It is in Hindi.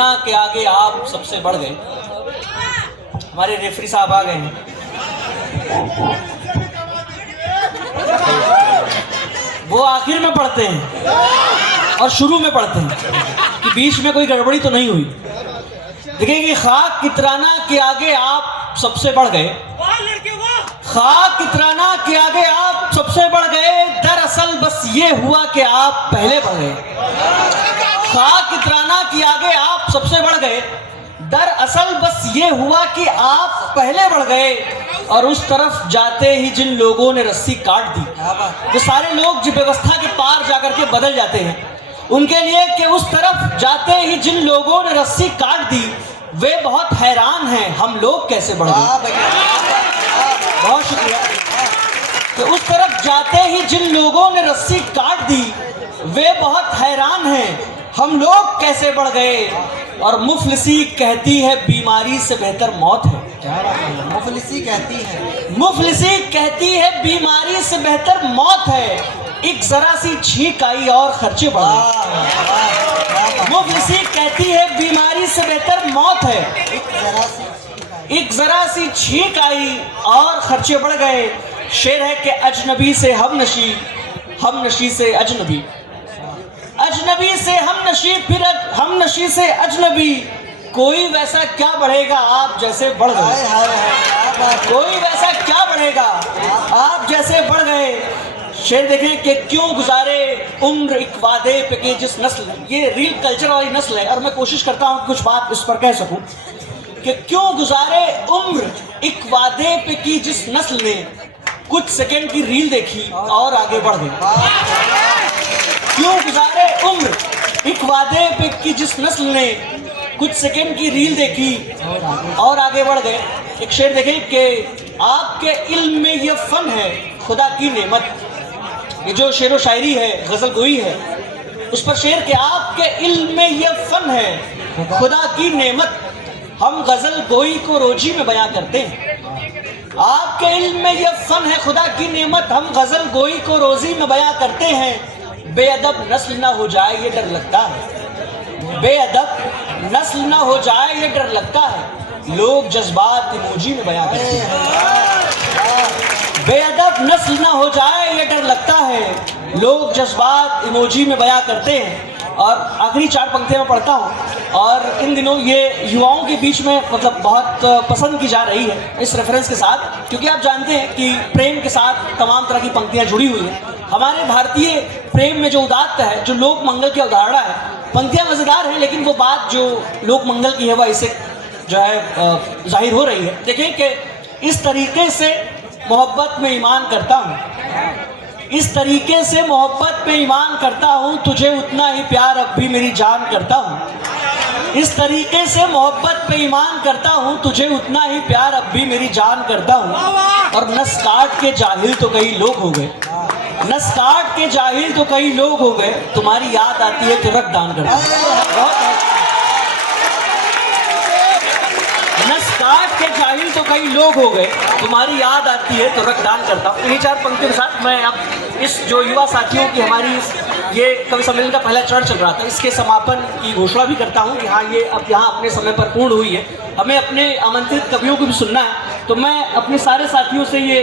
कितराना के आगे आप सबसे बढ़ गए। हमारे रेफरी साहब आ गए हैं। वो आखिर में पढ़ते हैं और शुरू में पढ़ते हैं कि बीच में कोई गड़बड़ी तो नहीं हुई। देखिए कि खाक कितराना के आगे आप सबसे बढ़ गए, खाक कितराना के आगे आप सबसे बढ़ गए, दरअसल बस ये हुआ कि आप पहले बढ़ गए। खाक कितराना के आगे आप सबसे बढ़ गए, दरअसल बस ये हुआ कि आप पहले बढ़ गए। और उस तरफ जाते ही जिन लोगों ने रस्सी काट दी, जो सारे लोग जो व्यवस्था के पार जाकर के बदल जाते हैं, उनके लिए कि उस तरफ जाते ही जिन लोगों ने रस्सी काट दी, वे बहुत हैरान हैं हम लोग कैसे बढ़ गए। बहुत शुक्रिया। तो उस तरफ जाते ही जिन लोगों ने रस्सी काट दी, वे बहुत हैरान हैं हम लोग कैसे बढ़ गए। और मुफलिसी कहती है बीमारी से बेहतर मौत है। मुफलिसी कहती है, मुफलिसी कहती है बीमारी से बेहतर मौत है, एक जरा सी छींक आई और खर्चे बढ़ गए। मुफलिसी कहती है बीमारी से बेहतर मौत है, एक जरा सी छींक आई और खर्चे बढ़ गए। शेर है कि अजनबी से हमनशी, हमनशी से अजनबी, अजनबी से हमनशी, फिर हमनशी से अजनबी, कोई वैसा क्या बढ़ेगा आप जैसे बढ़ गए। कोई वैसा क्या बढ़ेगा आप जैसे बढ़ गए। शेर देखें कि क्यों गुजारे उम्र एक वादे पे कि जिस नस्ल, ये रील कल्चर वाली नस्ल है और मैं कोशिश करता हूँ कुछ बात इस पर कह सकूँ कि क्यों गुजारे उम्र एक वादे पे की जिस नस्ल ने कुछ सेकंड की रील देखी और आगे बढ़ गई। क्यों गुजारे उम्र एक वादे पे की जिस नस्ल ने कुछ सेकंड की रील देखी और आगे बढ़ गए। एक शेर देखें कि आपके इल्म में ये फन है खुदा की नेमत, ये जो शेर व शायरी है, गजल गोई है, उस पर शेर के आपके इल्म में ये फन है खुदा की नेमत, हम गजल गोई को रोजी में बयां करते हैं। आपके इल्म में ये फन है खुदा की नेमत, हम गजल गोई को रोजी में बयां करते हैं। बेअदब नस्ल ना हो जाए ये डर लगता है, बेअदब नस्ल ना हो जाए ये डर लगता है, लोग जज्बात इमोजी में बयां करते हैं। बेअदब नस्ल ना हो जाए ये डर लगता है, लोग जज्बात इमोजी में बयां करते हैं। और आखिरी चार पंक्तियां मैं पढ़ता हूँ और इन दिनों ये युवाओं के बीच में मतलब बहुत पसंद की जा रही है इस रेफरेंस के साथ, क्योंकि आप जानते हैं कि प्रेम के साथ तमाम तरह की पंक्तियां जुड़ी हुई हैं। हमारे भारतीय प्रेम में जो उदात्त है, जो लोक मंगल की अवधारणा है, पंक्तियां मज़ेदार हैं लेकिन वो बात जो लोक मंगल की है वह इसे जो है जाहिर हो रही है। देखें कि इस तरीके से मोहब्बत में ईमान करता हूँ, इस तरीके से मोहब्बत में ईमान करता हूँ, तुझे उतना ही प्यार अब भी मेरी जान करता हूँ। इस तरीके से मोहब्बत पे ईमान करता हूँ, तुझे उतना ही प्यार अब भी मेरी जान करता हूँ। और नस काट के जाहिल तो कई लोग हो गए, नस काट के जाहिल तो कई लोग हो गए, तुम्हारी याद आती है तो रक्तदान करता हूँ। नस काट के जाहिल तो कई लोग हो गए, तुम्हारी याद आती है तो रक्तदान करता हूँ। इन्हीं चार पंक्तियों के साथ मैं अब इस जो युवा साथियों की हमारी ये कवि सम्मेलन का पहला चरण चल रहा था, इसके समापन की घोषणा भी करता हूँ कि हाँ ये अब यहाँ अपने समय पर पूर्ण हुई है। हमें अपने आमंत्रित कवियों को भी सुनना है, तो मैं अपने सारे साथियों से ये